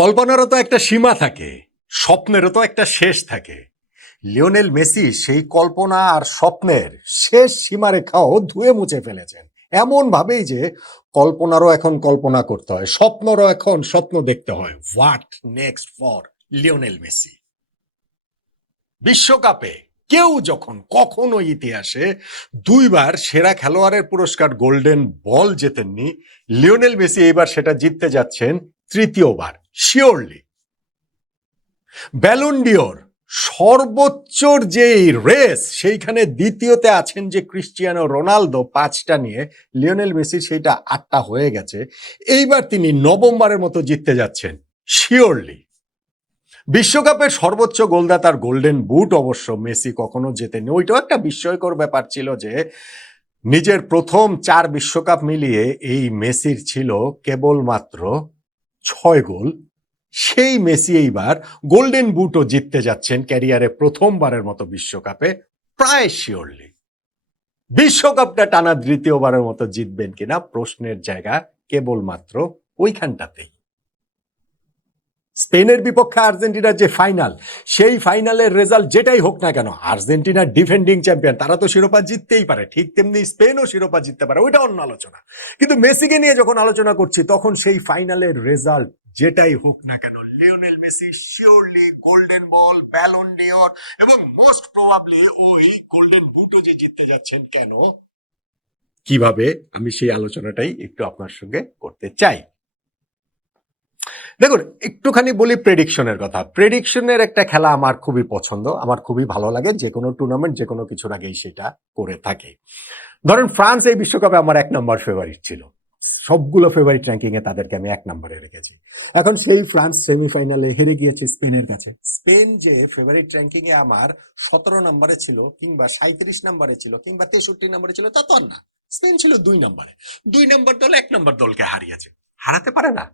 কল্পনারও তো একটা সীমা থাকে, স্বপ্নেরও তো একটা শেষ থাকে। লিওনেল মেসি সেই কল্পনা আর স্বপ্নের শেষ সীমারেখাও ধুয়ে মুছে ফেলেছেন, এমন ভাবেই যে কল্পনারও এখন কল্পনা করতে হয়, স্বপ্নেরও এখন স্বপ্ন দেখতে হয়। What next for Lionel Messi? বিশ্বকাপে কেউ যখন কখনো ইতিহাসে দুইবার সেরা খেলোয়াড়ের পুরস্কার গোল্ডেন বল জেতেননি, লিওনেল মেসি এইবার সেটা জিততে যাচ্ছেন তৃতীয়বার শিওরলি। ব্যালন ডিওর সর্বোচ্চর যে রেস, সেইখানে দ্বিতীয়তে আছেন যে ক্রিস্টিয়ানো রোনালদো 5টা নিয়ে, লিওনেল মেসির সেইটা 8টা হয়ে গেছে। এইবার তিনি নবমবারের মতো জিততে যাচ্ছেন শিওরলি। বিশ্বকাপের সর্বোচ্চ গোলদাতার গোল্ডেন বুট অবশ্য মেসি কখনো জেতেনি। ওইটাও একটা বিস্ময়কর ব্যাপার ছিল যে নিজের প্রথম 4 বিশ্বকাপ মিলিয়ে এই মেসির ছিল কেবলমাত্র 6 গোল। সেই মেসি এইবার গোল্ডেন বুটও জিততে যাচ্ছেন ক্যারিয়ারে প্রথমবারের মতো বিশ্বকাপে, প্রায় শিওরলি। বিশ্বকাপটা টানা দ্বিতীয়বারের মতো জিতবেন কিনা প্রশ্নের জায়গা কেবলমাত্র ওইখানটাতেই। স্পেনের বিপক্ষে আর্জেন্টিনার যে ফাইনাল, সেই ফাইনালের রেজাল্ট যেটাই হোক না কেন, আর্জেন্টিনার ডিফেন্ডিং চ্যাম্পিয়ন, তারা তো শিরোপা জিততেই পারে, ঠিক তেমনি স্পেনও শিরোপা জিততে পারে, ওইটা অন্য আলোচনা। কিন্তু মেসিকে নিয়ে যখন আলোচনা করছি, তখন সেই ফাইনালের রেজাল্ট যেটাই হোক না কেন, Lionel Messi surely golden ball, Ballon d'Or এবং মোস্ট প্রবাবলি ওই গোল্ডেন বুটও যে জিততে যাচ্ছেন। কেন, কিভাবে, আমি সেই আলোচনাটাই একটু আপনার সঙ্গে করতে চাই। দেখুন, একটুখানি বলি প্রেডিকশনের কথা। প্রেডিকশনের একটা খেলা আমার খুবই পছন্দ, আমার খুবই ভালো লাগে। যে কোনো টুর্নামেন্ট যে কোনো কিছুর আগেই সেটা করে থাকি। ধরেন ফ্রান্স এই বিশ্বকাপে আমার 1 নম্বর ফেভারিট ছিল, সবগুলো ফেভারিট র্যাঙ্কিং এ তাদেরকে আমি 1 নম্বরে রেখেছি। এখন সেই ফ্রান্স সেমিফাইনালে হেরে গিয়েছে স্পেনের কাছে। স্পেন যে ফেভারিট র্যাঙ্কিং এ আমার 17 নম্বরে ছিল, কিংবা 37 নম্বরে ছিল, কিংবা 63 নম্বরে ছিল, তা তো আর না। স্পেন ছিল 2 নম্বরে। 2 নম্বর দল 1 নম্বর দলকে হারিয়েছে। হারাতে পারে না?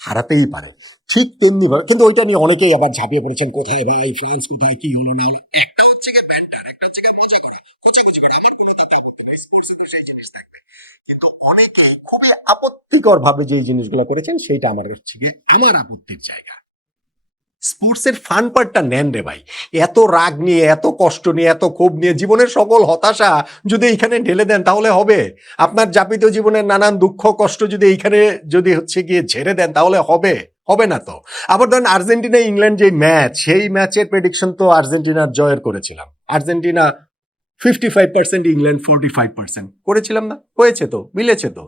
হারাতেই পারে। ঠিক তেমনি ভাবে কিন্তু ওইটা নিয়ে অনেকেই আবার ঝাঁপিয়ে পড়েছেন, কোথায় ভাই ফ্রান্স, কোথায় কি হলো না হলো। একটা হচ্ছে গিয়ে ব্যান্টার, একটা হচ্ছে গিয়ে মজা করা, খোঁচাখুচি করা, আমার কোনো তাতে আপত্তি নেই, স্পোর্টসে তো সেই জিনিস থাকবে। কিন্তু অনেকেই খুবই আপত্তিকর ভাবে যে জিনিসগুলো করেছেন, সেইটা আমার কাছে গিয়ে আমার আপত্তির জায়গা। স্পোর্টসের ফান পার্টটা নেন রে ভাই। এত রাগ নিয়ে, এত কষ্ট নিয়ে, এত ক্ষোভ নিয়ে, জীবনের সকল হতাশা যদি এইখানে ঢেলে দেন তাহলে হবে? আপনার যাপিত জীবনের নানান দুঃখ কষ্ট যদি এইখানে যদি হচ্ছে গিয়ে ঝেড়ে দেন তাহলে হবে? হবে না তো। আবার ধরেন আর্জেন্টিনা ইংল্যান্ড যে ম্যাচ, সেই ম্যাচের প্রেডিকশন তো আর্জেন্টিনার জয়ের করেছিলাম। আর্জেন্টিনা 55%, ইংল্যান্ড 45% করেছিলাম না? হয়েছে তো, মিলেছে তো।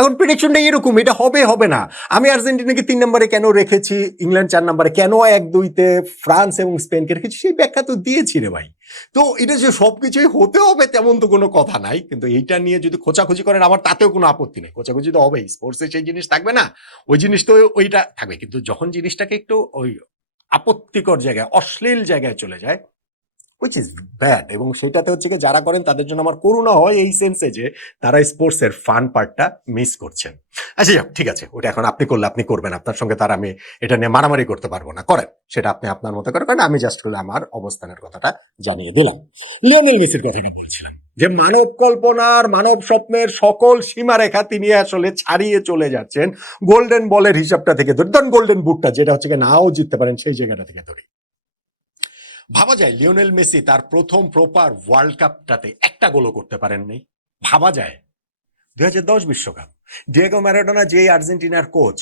এখন প্রেডিকশনটা এরকম, এটা হবে হবে না। আমি আর্জেন্টিনাকে 3 নম্বরে কেন রেখেছি, ইংল্যান্ড 4 নম্বরে, কেন 1-2-তে ফ্রান্স এবং স্পেনকে রেখেছি, সেই ব্যাখ্যা তো দিয়েছি রে ভাই। তো এটা যে সবকিছুই হতে হবে তেমন তো কোনো কথা নাই। কিন্তু এইটা নিয়ে যদি খোঁচাখুচি করেন, আমার তাতেও কোনো আপত্তি নাই। খোঁচাখুচি তো হবেই, স্পোর্টসে সেই জিনিস থাকবে না? ওই জিনিস তো ওইটা থাকবে। কিন্তু যখন জিনিসটাকে একটু ওই আপত্তিকর জায়গায়, অশ্লীল জায়গায় চলে যায়, which is bad, এবং সেটাতে হচ্ছে কি যারা করেন তাদের জন্য আমার করুণা হয়, এই সেন্সে যে তারা স্পোর্টসের ফান পার্টটা মিস করছেন। আচ্ছা যাক, ঠিক আছে, ওটা এখন আপনি করলে আপনি করবেন, আপনার সঙ্গে তার আমি এটা নিয়ে মারামারি করতে পারবো না, করেন সেটা আপনি আপনার মতো করে করেন। আমি জাস্ট করলে আমার অবস্থানের কথাটা জানিয়ে দিলাম। লিওনেল মেসির কথাটা বলছিলাম যে মানব কল্পনার, মানব স্বপ্নের সকল সীমারেখা তিনি আসলে ছাড়িয়ে চলে যাচ্ছেন গোল্ডেন বলের হিসাবটা থেকে ধরি, ধরুন গোল্ডেন বুটটা যেটা হচ্ছে কি নাও জিততে পারেন, সেই জায়গাটা থেকে ধরি। ভাবা যায় লিওনেল মেসি তার প্রথম প্রপার ওয়ার্ল্ড কাপটাতে একটা গোলও করতে পারেন নাই? ভাবা যায়? 2010 বিশ্বকাপ, ডিয়েগো ম্যারাডোনা যেই আর্জেন্টিনার কোচ,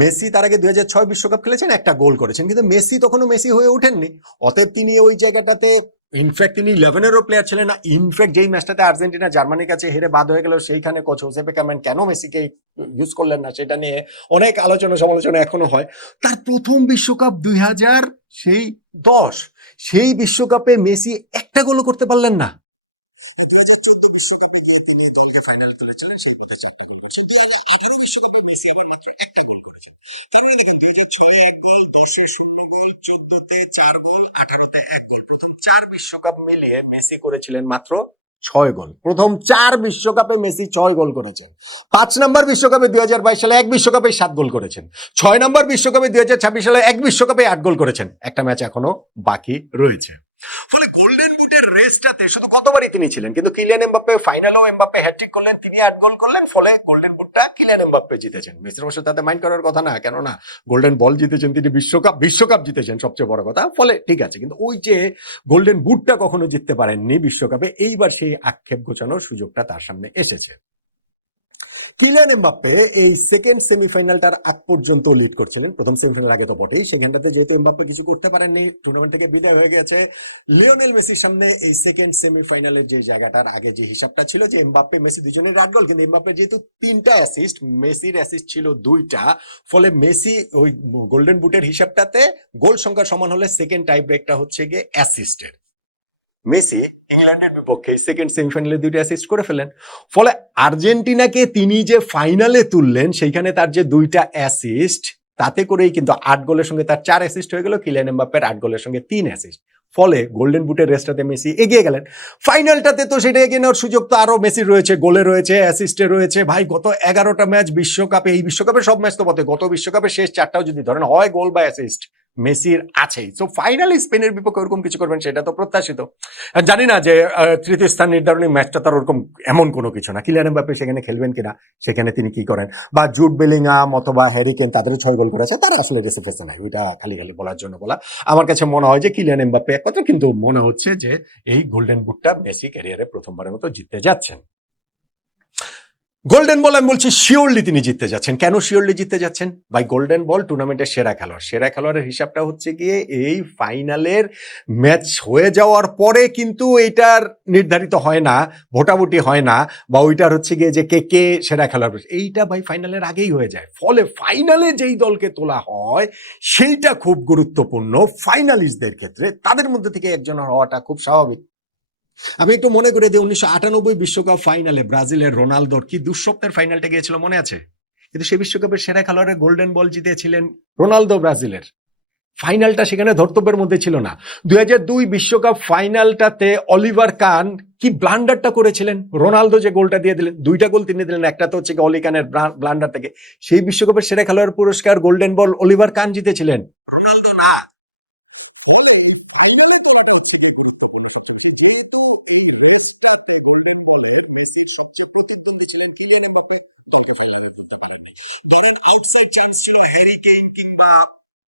মেসি তার আগে 2006 বিশ্বকাপ খেলেছেন, একটা গোল করেছেন, কিন্তু মেসি তখনও মেসি হয়ে ওঠেননি। অতএব তিনি ওই জায়গাটাতে, ইনফ্যাক্ট তিনি 11-এরও প্লেয়ার ছিলেন না। ইনফ্যাক্ট যেই ম্যাচটাতে আর্জেন্টিনা জার্মানির কাছে হেরে বাদ হয়ে গেল, সেইখানে কোচ হোসে পেকারম্যান কেন মেসিকে ইউজ করলেন না, সেটা নিয়ে অনেক আলোচনা সমালোচনা এখনো হয়। তার প্রথম বিশ্বকাপ 2010, সেই বিশ্বকাপে মেসি একটা গোলও করতে পারলেন না। হ্যাঁ, 2014 বিশ্বকাপে গিয়ে তিনি দলকে ফাইনালে তুলেছিলেন, সেই পথে 4টা গোল করেছেন। 2018 বিশ্বকাপে মেসি আবার মাত্র একটা গোল করেছেন। তার মানে দেখেন, 2006-এ 1 গোল, 10-এ 0 গোল, 14-তে 4 গোল, 18-তে 1 গোল। প্রথম 4 বিশ্বকাপ মিলিয়ে মেসি করেছিলেন মাত্র 6 গোল। প্রথম 4 বিশ্বকাপে মেসি 6 গোল করেছেন। 5 নম্বর বিশ্বকাপে 2022 সালে 1 বিশ্বকাপে 7 গোল করেছেন। 6 নম্বর বিশ্বকাপে 2026 সালে 1 বিশ্বকাপে 8 গোল করেছেন। একটা ম্যাচ এখনো বাকি রয়েছে। ফলে গোল্ডেন বুটের রেসটাতে শুধু গতবারই তিনি ছিলেন, কিন্তু কিলিয়ান এমবাপ্পে ফাইনালেও এমবাপ্পে হ্যাটট্রিক করলেন, তিনি 8 গোল করলেন, ফলে গোল্ডেন বুটটা কিলিয়ান এমবাপ্পে জিতেছেন। মেসির অবশ্য তাতে মাইন্ড করার কথা না, কেননা গোল্ডেন বল জিতেছেন তিনি, বিশ্বকাপ জিতেছেন সবচেয়ে বড় কথা, ফলে ঠিক আছে। কিন্তু ওই যে গোল্ডেন বুটটা কখনো জিততে পারেননি বিশ্বকাপে, এইবার সেই আক্ষেপ গোছানোর সুযোগটা তার সামনে এসেছে। কিলিয়ান এমবাপ্পে এই সেকেন্ড সেমিফাইনালটার আগ পর্যন্ত লিড করছিলেন, প্রথম সেমিফাইনাল আগে তো বটেই, সেখানটাতে যেহেতু এমবাপ্পে কিছু করতে পারেননি, টুর্নামেন্ট থেকে বিদায় হয়ে গেছে, লিওনেল মেসির সামনে এই সেকেন্ড সেমিফাইনালের যে জায়গাটার আগে যে হিসাবটা ছিল যে এমবাপ্পে মেসি দুজনের 8 গোল, কিন্তু এমবাপ্পের যেহেতু 3টা অ্যাসিস্ট, মেসির অ্যাসিস্ট ছিল 2টা, ফলে মেসি ওই গোল্ডেন বুটের হিসাবটাতে গোল সংখ্যা সমান হলে সেকেন্ড টাই ব্রেকটা হচ্ছে গিয়ে অ্যাসিস্টের। মেসি ইংল্যান্ডের বিপক্ষে সেকেন্ড সেমিফাইনালে 2টা অ্যাসিস্ট করে ফেলেন, ফলে আর্জেন্টিনাকে তিনি যে ফাইনালে তুললেন সেইখানে তার যে 2টা অ্যাসিস্ট, তাতে করেই কিন্তু 8 গোলের সঙ্গে তার 4 অ্যাসিস্ট হয়ে গেল, কিলিয়ান এমবাপ্পের 8 গোলের সঙ্গে 3 অ্যাসিস্ট, ফলে গোল্ডেন বুটের রেসটাতে মেসি এগিয়ে গেলেন। ফাইনালটাতে তো সেটা এগিয়ে নেওয়ার সুযোগ তো আরো মেসির রয়েছে, গোলে রয়েছে, অ্যাসিস্টে রয়েছে। ভাই গত 11টা ম্যাচ বিশ্বকাপে, এই বিশ্বকাপে সব ম্যাচ তো বটে, গত বিশ্বকাপের শেষ 4টাও যদি ধরেন হয় গোল বা অ্যাসিস্ট মেসির আছেই। সো ফাইনালি স্পেনের বিপক্ষে ওরকম কিছু করবেন সেটা তো প্রত্যাশিত। জানি না যে তৃতীয় স্থান নির্ধারণী ম্যাচটা তার ওরকম এমন কোনো কিছু না, কিলিয়ান এমবাপ্পে সেখানে খেলবেন কিনা, সেখানে তিনি কি করেন, বা জুড বেলিংহাম অথবা হ্যারি কেন তাদেরও 6 গোল করেছে, তারা আসলে রেসে ফেসে নাই, ওইটা খালি খালি বলার জন্য বলা। আমার কাছে মনে হয় যে কিলিয়ান এমবাপ্পে এক কথা, কিন্তু মনে হচ্ছে যে এই গোল্ডেন বুটটা মেসি ক্যারিয়ারে প্রথমবারের মতো জিততে যাচ্ছেন। গোল্ডেন বল আমি বলছি শিওরলি তিনি জিততে যাচ্ছেন। কেন শিওরলি জিততে যাচ্ছেন? ভাই গোল্ডেন বল টুর্নামেন্টের সেরা খেলোয়াড়, সেরা খেলোয়াড়ের হিসাবটা হচ্ছে গিয়ে এই ফাইনালের ম্যাচ হয়ে যাওয়ার পরে কিন্তু এইটার নির্ধারিত হয় না, ভোটাভুটি হয় না, বা ওইটার হচ্ছে গিয়ে যে কে সেরা খেলোয়াড়, এইটা ভাই ফাইনালের আগেই হয়ে যায়। ফলে ফাইনালে যেই দলকে তোলা হয় সেইটা খুব গুরুত্বপূর্ণ ফাইনালিস্টদের ক্ষেত্রে, তাদের মধ্যে থেকে একজন হওয়াটা খুব স্বাভাবিক। আমি একটু মনে করে দিই, 1998 বিশ্বকাপ ফাইনালে ব্রাজিলের রোনালদোর কি দুঃস্বপ্নের ফাইনালটা গিয়েছিল মনে আছে? কিন্তু সেই বিশ্বকাপের সেরা খেলোয়াড়ের গোল্ডেন বল জিতেছিলেন রোনালদো ব্রাজিলের। ফাইনালটা সেখানে ধর্তব্যের মধ্যে ছিল না। 2002 বিশ্বকাপ ফাইনালটাতে অলিভার কান কি ব্লান্ডারটা করেছিলেন, রোনালদো যে গোলটা দিয়ে দিলেন, 2টা গোল তিনি দিলেন, একটা তো হচ্ছে অলি কানের ব্লান্ডার থেকে। সেই বিশ্বকাপের সেরা খেলোয়াড় পুরস্কার গোল্ডেন বল অলিভার কান জিতেছিলেন, রোনালদো না। ফলে এই ফাইনালে তোলাটা হচ্ছে গিয়ে গুরুত্বপূর্ণ সবচেয়ে বেশি, যেহেতু এই রেসটাতে গোল্ডেন বলের মেসির সবচেয়ে প্রতিদ্বন্দ্বী ছিলেন কিলিয়ান এমবাপ্পে, দলকে ফাইনালে তুলতে পারেন নাই। ধরেন আউটসাইড চান্স ছিল হ্যারি কেইন কিংবা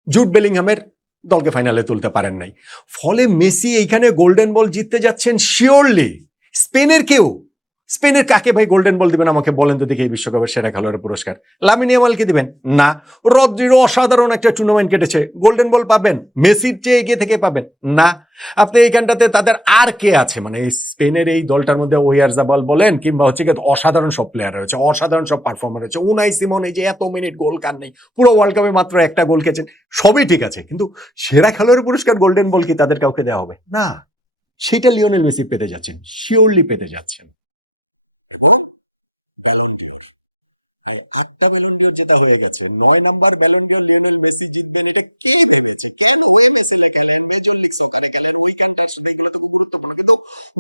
জুড বেলিংহামের, দলকে ফাইনালে তুলতে পারেন নাই। ফলে মেসি এইখানে গোল্ডেন বল জিততে যাচ্ছেন শিওরলি। স্পেনের কাকে ভাই গোল্ডেন বল দিবেন আমাকে বলেন তো দেখি, এই বিশ্বকাপের সেরা খেলোয়াড়ের পুরস্কার লামিন ইয়ামালকে দিবেন না? রদ্রিগো অসাধারণ একটা টুর্নামেন্ট কেটেছে, গোল্ডেন বল পাবেন? মেসির চেয়ে এগিয়ে থেকে পাবেন না। আপনি এইখানটাতে তাদের আর কে আছে, মানে স্পেনের এই দলটার মধ্যে ওয়ারজাবাল বলেন কিংবা হচ্ছে অসাধারণ সব প্লেয়ার রয়েছে, অসাধারণ সব পারফর্মার রয়েছে, উনাই সিমন এই যে এত মিনিট গোল কার নেই, পুরো ওয়ার্ল্ড কাপে মাত্র একটা গোল খেয়েছেন, সবই ঠিক আছে, কিন্তু সেরা খেলোয়াড়ের পুরস্কার গোল্ডেন বল কি তাদের কাউকে দেওয়া হবে না? সেটা লিওনেল মেসি পেতে যাচ্ছেন, শিওরলি পেতে যাচ্ছেন। এবং ব্যালন ডিওর, 8টা ব্যালন ডিওর যেটা হয়ে গেছে, 9 number Ballon d'Or Lionel Messi জিতবেন, এটা কে ভেবেছে? কেন এমএসএল এ খেলেন, মেজর লিগ সকারে খেলেন, ওইখানটার সাথে এগুলো তো গুরুত্বপূর্ণ, কিন্তু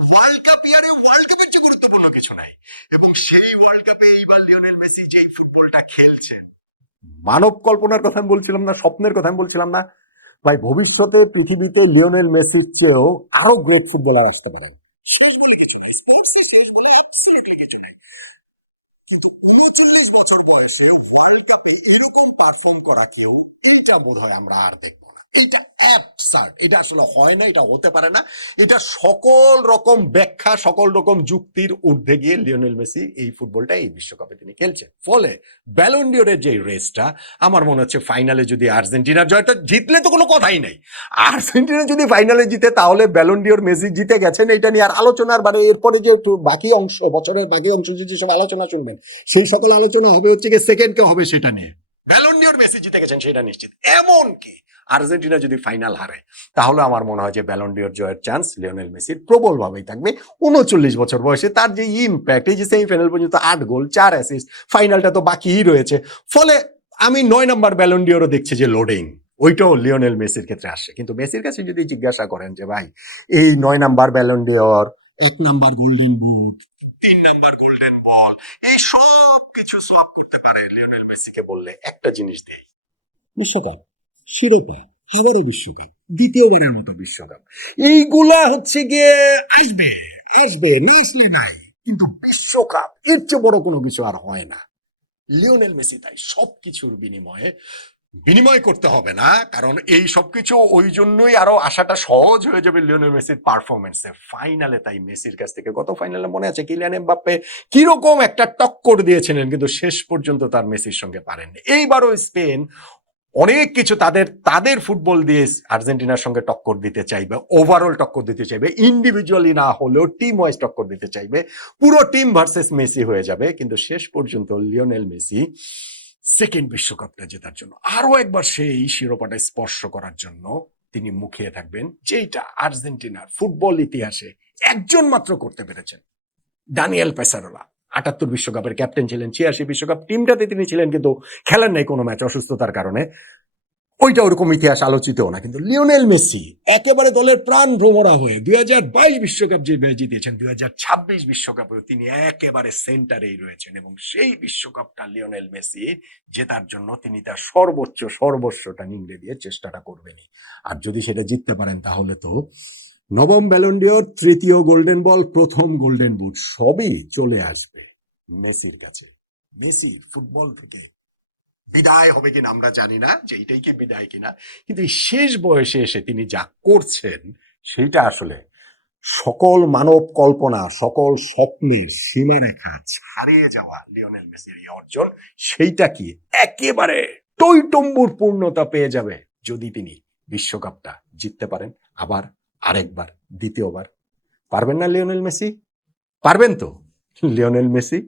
ওয়ার্ল্ড কাপ ইয়ারে ওয়ার্ল্ড কাপের চেয়ে গুরুত্বপূর্ণ কিছু নাই। এবং সেই ওয়ার্ল্ড কাপে এইবার লিওনেল মেসি যেই ফুটবলটা খেলছেন, মানব কল্পনার কথা আমি বলছিলাম না, স্বপ্নের কথা আমি বলছিলাম না ভাই, ভবিষ্যতে পৃথিবীতে লিওনেল মেসির চেয়েও আরো গ্রেট ফুটবলার আসতে পারেন। শেষ বলে কিছু নাই, স্পোর্টসে শেষ বলে অ্যাবসলিউটলি কিছু নাই, কিন্তু 39 বছর বয়সে ওয়ার্ল্ড কাপে এরকম পারফর্ম করা কেউ, এইটা বোধহয় আমরা আর দেখবো না। এইটা অ্যাবসার্ড, এটা আসলে হয় না, এটা হতে পারে না। এটা সকল রকম ব্যাখ্যা, সকল রকম যুক্তির ঊর্ধ্বে গিয়ে লিওনেল মেসি এই ফুটবলটা এই বিশ্বকাপে তিনি খেলছেন। ফলে ব্যালন ডিওরের যে রেসটা, আমার মনে হচ্ছে ফাইনালে যদি আর্জেন্টিনার জয়টা জিতলে তো কোনো কথাই নাই, আর্জেন্টিনা যদি ফাইনালে জিতে তাহলে ব্যালন ডিওর মেসি জিতে গেছেন, এটা নিয়ে আর আলোচনার বারে এরপরে যে বাকি অংশ, বছরের বাকি অংশ যে সব আলোচনা শুনবেন, সেই সকল আলোচনা হবে হচ্ছে গিয়ে সেকেন্ড কে হবে সেটা নিয়ে। ব্যালন ডিওর মেসি জিতে গেছেন সেটা নিশ্চিত। এমন কি আর্জেন্টিনা যদি ফাইনাল হারে তাহলে আমার মনে হয় যে ব্যালন ডিওর জয়ের চান্স লিওনেল মেসির প্রবলভাবেই থাকবে। 39 বছর বয়সে তার যে ইম্প্যাক্ট, এই যে সেমিফাইনাল পর্যন্ত 8 গোল 4 অ্যাসিস্ট, ফাইনালটা তো বাকিই রয়েছে। ফলে আমি 9 নাম্বার ব্যালন ডিওরও দেখছি যে লোডিং, ওইটাও লিওনেল মেসির ক্ষেত্রে আসছে। কিন্তু মেসির কাছে যদি জিজ্ঞাসা করেন যে ভাই এই 9 number Ballon d'Or, 1 number golden boot, 3 number golden ball, এই সব কিছু সোয়াপ করতে পারে লিওনেল মেসিকে বললে একটা জিনিস দিয়েই, বিশ্বকাপ, শিরোপা, আবারও বিশ্বকাপ, দ্বিতীয়বারের মতো বিশ্বকাপ। এইগুলা হচ্ছে গিয়ে আসবে আসবে, না আসলে নাই, কিন্তু বিশ্বকাপ এর চেয়ে বড় কোনো কিছু আর হয় না। লিওনেল মেসি তাই সবকিছুর বিনিময় করতে হবে না, কারণ এই সবকিছু ওই জন্যই আরো আসাটা সহজ হয়ে যাবে লিওনেল মেসির পারফরমেন্সে। ফাইনালে তাই মেসির কাছ থেকে গত ফাইনালে মনে আছে কিলিয়ান এমবাপ্পে কিরকম একটা টক্কর দিয়েছিলেন, কিন্তু শেষ পর্যন্ত তার মেসির সঙ্গে পারেননি। এইবারও স্পেন অনেক কিছু তাদের ফুটবল দিয়ে আর্জেন্টিনার সঙ্গে টক্কর দিতে চাইবে, ওভারঅল টক্কর দিতে চাইবে, ইন্ডিভিজুয়ালি না হলেও টিম ওয়াইজ টক্কর দিতে চাইবে, পুরো টিম ভার্সেস মেসি হয়ে যাবে। কিন্তু শেষ পর্যন্ত লিওনেল মেসি সেকেন্ড বিশ্বকাপটা জেতার জন্য, আরো একবার সেই শিরোপাটা স্পর্শ করার জন্য তিনি মুখিয়ে থাকবেন, যেটা আর্জেন্টিনার ফুটবল ইতিহাসে একজন মাত্র করতে পেরেছেন, দানিয়েল পেসারোলা। ৭৮ বিশ্বকাপের ক্যাপ্টেন ছিলেন, ৮৬ বিশ্বকাপ টিমটাতে তিনি ছিলেন, কিন্তু খেলেন নাই কোনো ম্যাচ অসুস্থতার কারণে। ওইটা ওরকম ইতিহাস আলোচিতও না। কিন্তু লিওনেল মেসি একেবারে দলের প্রাণ ভ্রমরা হয়ে ২০২২ বিশ্বকাপ যে জিতিয়েছেন, ২০২৬ বিশ্বকাপেও তিনি একেবারে সেন্টারেই রয়েছেন, এবং সেই বিশ্বকাপটা লিওনেল মেসি জেতার জন্য তিনি তার সর্বস্বটা নিংড়ে দিয়ে চেষ্টাটা করবেনই। আর যদি সেটা জিততে পারেন তাহলে তো নবম ব্যালন ডিওর, তৃতীয় গোল্ডেন বল, প্রথম গোল্ডেন বুট সবই চলে আসবে মেসির কাছে। মেসির ফুটবল থেকে বিদায় হবে কিনা আমরা জানি না, যে এইটাই কি বিদায় কিনা, কিন্তু এই শেষ বয়সে এসে তিনি যা করছেন সেইটা আসলে সকল মানব কল্পনা, সকল স্বপ্নের সীমারেখা ছাড়িয়ে যাওয়া লিওনেল মেসির এই অর্জন, সেইটা কি একেবারে টইটম্বুর পূর্ণতা পেয়ে যাবে যদি তিনি বিশ্বকাপটা জিততে পারেন আবার আরেকবার, দ্বিতীয়বার। পারবেন না লিওনেল মেসি? পারবেন তো লিওনেল মেসি?